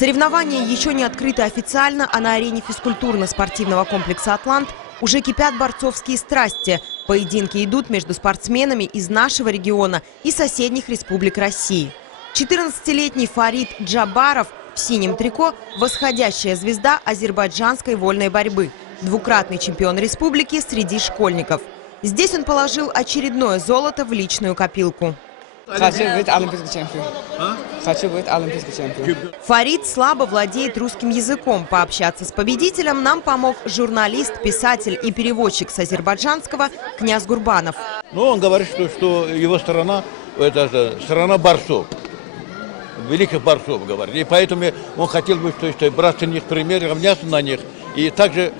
Соревнования еще не открыты официально, а на арене физкультурно-спортивного комплекса «Атлант» уже кипят борцовские страсти. Поединки идут между спортсменами из нашего региона и соседних республик России. 14-летний Фарид Джабаров в синем трико – восходящая звезда азербайджанской вольной борьбы, двукратный чемпион республики среди школьников. Здесь он положил очередное золото в личную копилку. Хочу быть олимпийским чемпионом. Хочу быть олимпийским чемпионом. Фарид слабо владеет русским языком. Пообщаться с победителем нам помог журналист, писатель и переводчик с азербайджанского князь Гурбанов. Ну, он говорит, что его страна – это страна борцов. Великих борцов, говорит. И поэтому он хотел бы брать с них пример, равняться на них. И также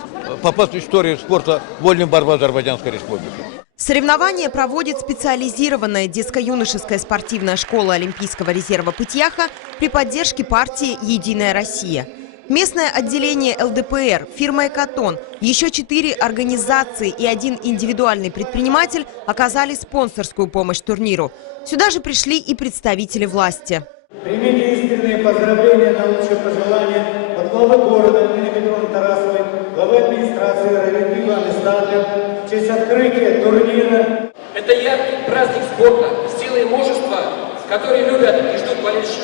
попасть в историю спорта вольной борьбы Азербайджанской республики. Соревнования проводит специализированная детско-юношеская спортивная школа Олимпийского резерва Пыть-Яха при поддержке партии «Единая Россия». Местное отделение ЛДПР, фирма «Экатон», еще 4 организации и 1 индивидуальный предприниматель оказали спонсорскую помощь турниру. Сюда же пришли и представители власти. Примите искренние поздравления, наилучшие пожелания от главы города Нины Петровны Тарасовой, главы администрации Равильки Ивана Стадля в честь открытия турнира. Это яркий праздник спорта, силы и мужества, которые любят и ждут болельщики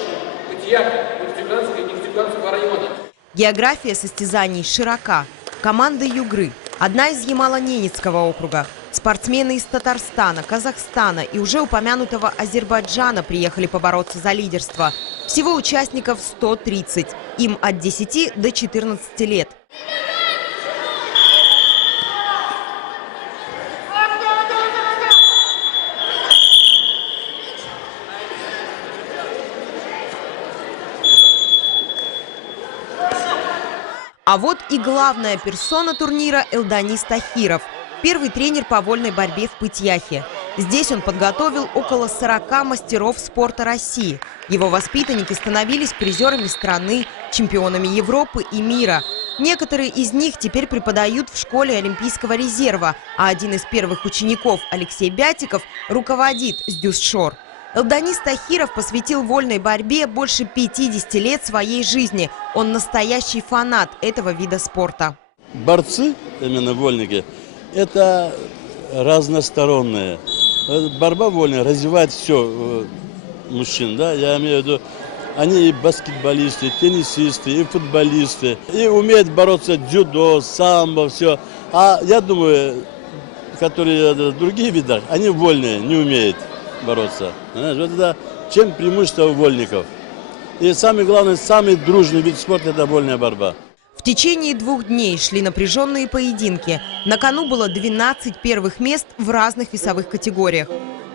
Пыть-Яха, Нефтекамского и Нефтекамского района. География состязаний широка. Команда Югры – одна из Ямало-Ненецкого округа. Спортсмены из Татарстана, Казахстана и уже упомянутого Азербайджана приехали побороться за лидерство. Всего участников 130. Им от 10 до 14 лет. А вот и главная персона турнира Элданис Тахиров. Первый тренер по вольной борьбе в Пыть-Яхе. Здесь он подготовил около 40 мастеров спорта России. Его воспитанники становились призерами страны, чемпионами Европы и мира. Некоторые из них теперь преподают в школе Олимпийского резерва, а один из первых учеников, Алексей Бятиков, руководит с Дюсшор. Элданис Тахиров посвятил вольной борьбе больше 50 лет своей жизни. Он настоящий фанат этого вида спорта. Борцы, именно вольники, это разносторонние. Борьба вольная развивает все мужчин, да, я имею в виду, они и баскетболисты, и теннисисты, и футболисты, и умеют бороться дзюдо, самбо, все. А я думаю, которые в других видах, они вольные, не умеют бороться. Знаешь, вот это чем преимущество вольников. И самый главный, самый дружный вид спорта – это вольная борьба. В течение 2 дней шли напряженные поединки. На кону было 12 первых мест в разных весовых категориях.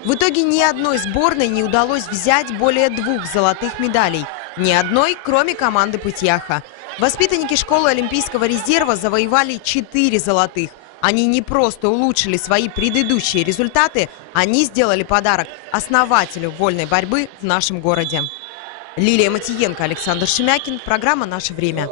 В итоге ни одной сборной не удалось взять более 2 золотых медалей. Ни одной, кроме команды Пыть-Яха. Воспитанники школы Олимпийского резерва завоевали 4 золотых. Они не просто улучшили свои предыдущие результаты, они сделали подарок основателю вольной борьбы в нашем городе. Лилия Матиенко, Александр Шемякин. Программа «Наше время».